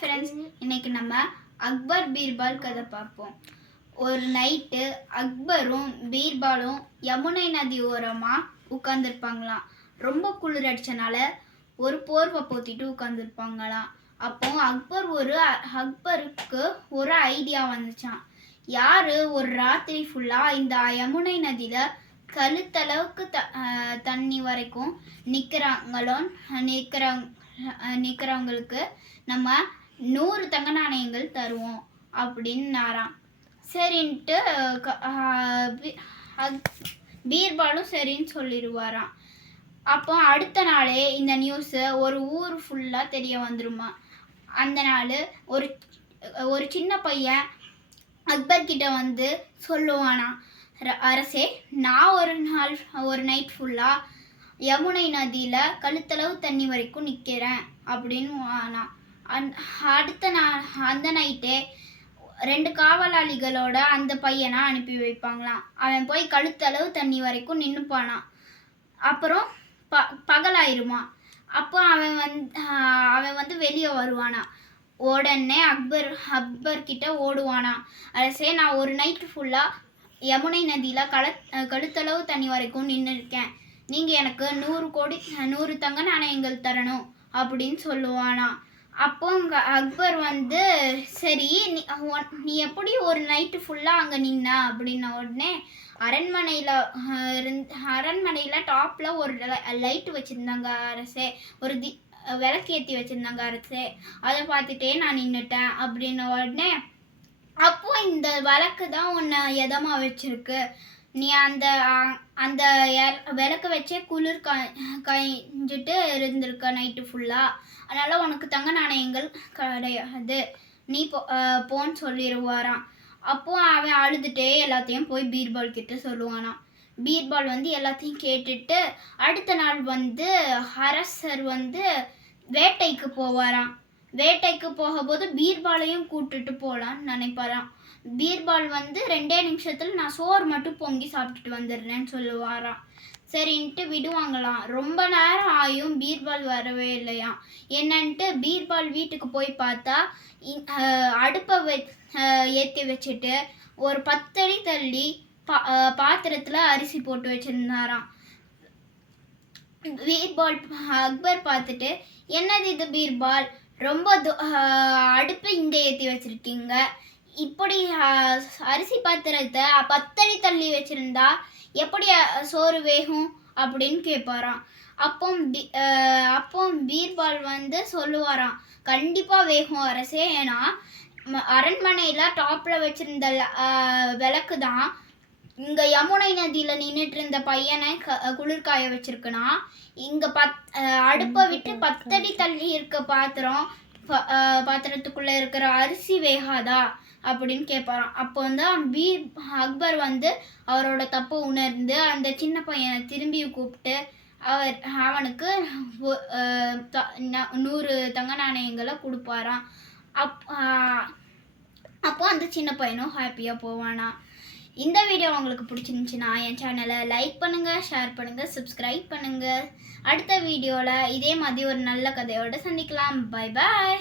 Friends இன்னைக்கு நம்ம அக்பர் பீர்பால் கதை பார்ப்போம். ஒரு நைட்டு அக்பரும் பீர்பாலும் யமுனை நதி ஓரமாக உட்காந்துருப்பாங்களாம் ரொம்ப குளிர் அடிச்சனால ஒரு போர்வை போத்திட்டு உட்காந்துருப்பாங்களாம் அப்போ அக்பர் ஒரு அக்பருக்கு ஒரு ஐடியா வந்துச்சான் யார் ஒரு ராத்திரி ஃபுல்லாக இந்த யமுனை நதியில் கழுத்தளவுக்கு த தண்ணி வரைக்கும் நிற்கிறாங்களோ நிற்கிறவங்க நிற்கிறவங்களுக்கு நம்ம நூறு தங்க நாணயங்கள் தருவோம் அப்படின்னாராம். சரின்ட்டு க- பீ- அக்- பீர்பாலும் சரின்னு சொல்லிடுவாராம் அப்போ அடுத்த நாளே இந்த நியூஸு ஒரு ஊர் ஃபுல்லாக தெரிய வந்துருமா? அந்த நாள் ஒரு ஒரு சின்ன பையன் அக்பர் கிட்ட வந்து சொல்லுவானா "ர- அரசே நான் ஒரு நாள் ஒரு நைட் ஃபுல்லாக யமுனை நதியில் கழுத்தளவு தண்ணி வரைக்கும் நிற்கிறேன் அப்படின்னு ஆனா அந் அடுத்த நா அந்த நைட்டே ரெண்டு காவலாளிகளோட அந்த பையனை அனுப்பி வைப்பாங்களாம். அவன் போய் கழுத்தளவு தண்ணி வரைக்கும் நின்றுப்பானான் அப்புறம் ப பகலாயிருமா? அப்போ அவன் வந்து அவன் வந்து வெளியே வருவானா உடனே அக்பர் அக்பர் கிட்ட ஓடுவானா அரசே நான் ஒரு நைட்டு ஃபுல்லாக யமுனை நதியில் கல கழுத்தளவு தண்ணி வரைக்கும் நின்று இருக்கேன் நீங்கள் எனக்கு நூறு கோடி நூறு தங்க நாணயங்கள் தரணும் அப்படின்னு சொல்லுவானா அப்போ அங்கே அக்பர் வந்து சரி நீ நீ எப்படி ஒரு நைட்டு ஃபுல்லாக அங்கே நின்ன? அப்படின்ன உடனே அரண்மனையில் இருந்து அரண்மனையில் டாப்பில் ஒரு லைட்டு வச்சுருந்தாங்க அரசே. ஒரு தி விளக்கேற்றி வச்சுருந்தாங்க அரசே. அதை பார்த்துட்டே நான் நின்றுட்டேன் அப்படின்ன உடனே அப்போ இந்த விளக்கு தான் உன்னை எதமாக வச்சிருக்கு? நீ அந்த அந்த விளக்கு வச்சே குளிர் கா காய்ஞ்சிட்டு இருந்திருக்க நைட்டு ஃபுல்லாக அதனால் உனக்கு தங்க நாணயங்கள் கிடையாது. நீ போ போன்னு சொல்லிடுவாராம் அப்போது அவன் அழுதுட்டே எல்லாத்தையும் போய் பீர்பால் கிட்ட சொல்லுவானாம். பீர்பால் வந்து எல்லாத்தையும் கேட்டுட்டு அடுத்த நாள் வந்து அரசர் வந்து வேட்டைக்கு போவாராம். வேட்டைக்கு போகும்போது பீர்பாலையும் கூட்டுட்டு போகலான்னு நினைப்பாராம் பீர்பால் வந்து ரெண்டே நிமிஷத்தில் நான் சோறு மட்டும் பொங்கி சாப்பிட்டுட்டு வந்துடுறேன்னு சொல்லுவாராம். சரின்ட்டு விடுவாங்களாம். ரொம்ப நேரம் ஆயும் பீர்பால் வரவே இல்லையாம். என்னன்ட்டு பீர்பால் வீட்டுக்கு போய் பார்த்தா இ- அடுப்பை வெ ஏற்றி வச்சுட்டு ஒரு பத்தடி தள்ளி பா பாத்திரத்தில் அரிசி போட்டு வச்சுருந்தாராம். பீர்பால் அக்பர் பார்த்துட்டு என்னது இது பீர்பால்? ரொம்ப அடுப்பு இங்கே ஏற்றி வச்சுருக்கீங்க. இப்படி அரிசி பாத்திரத்தை பத்தடி தள்ளி வச்சுருந்தா எப்படி சோறு வேகும் அப்படின்னு கேட்பாராம் அப்போ அப்போ பீர்பால் வந்து சொல்லுவாராம் கண்டிப்பாக வேகும் அரசே. ஏன்னா அரண்மனையில் டாப்பில் வச்சுருந்த விளக்கு தான் இங்கே யமுனை நதியில் நின்றுட்டு இருந்த பையனை க குளிர்காய வச்சிருக்குன்னா இங்கே பத் அடுப்பை விட்டு பத்தடி தள்ளி இருக்க பாத்திரம் பாத்திரத்துக்குள்ளே இருக்கிற அரிசி வேகாதா அப்படின்னு கேட்பாராம் அப்போ வந்து பீர் அக்பர் வந்து அவரோட தப்பை உணர்ந்து அந்த சின்ன பையனை திரும்பி கூப்பிட்டு அவர் அவனுக்கு ந- நூறு தங்க நாணயங்களை கொடுப்பாராம். அப் அப்போ அந்த சின்ன பையனும் ஹாப்பியாக போவானா. இந்த வீடியோ உங்களுக்கு பிடிச்சிருந்துச்சுன்னா என் சேனலை லைக் பண்ணுங்கள் ஷேர் பண்ணுங்கள் சப்ஸ்கிரைப் பண்ணுங்கள் அடுத்த வீடியோவில் இதே மாதிரி ஒரு நல்ல கதையோடு சந்திக்கலாம். Bye bye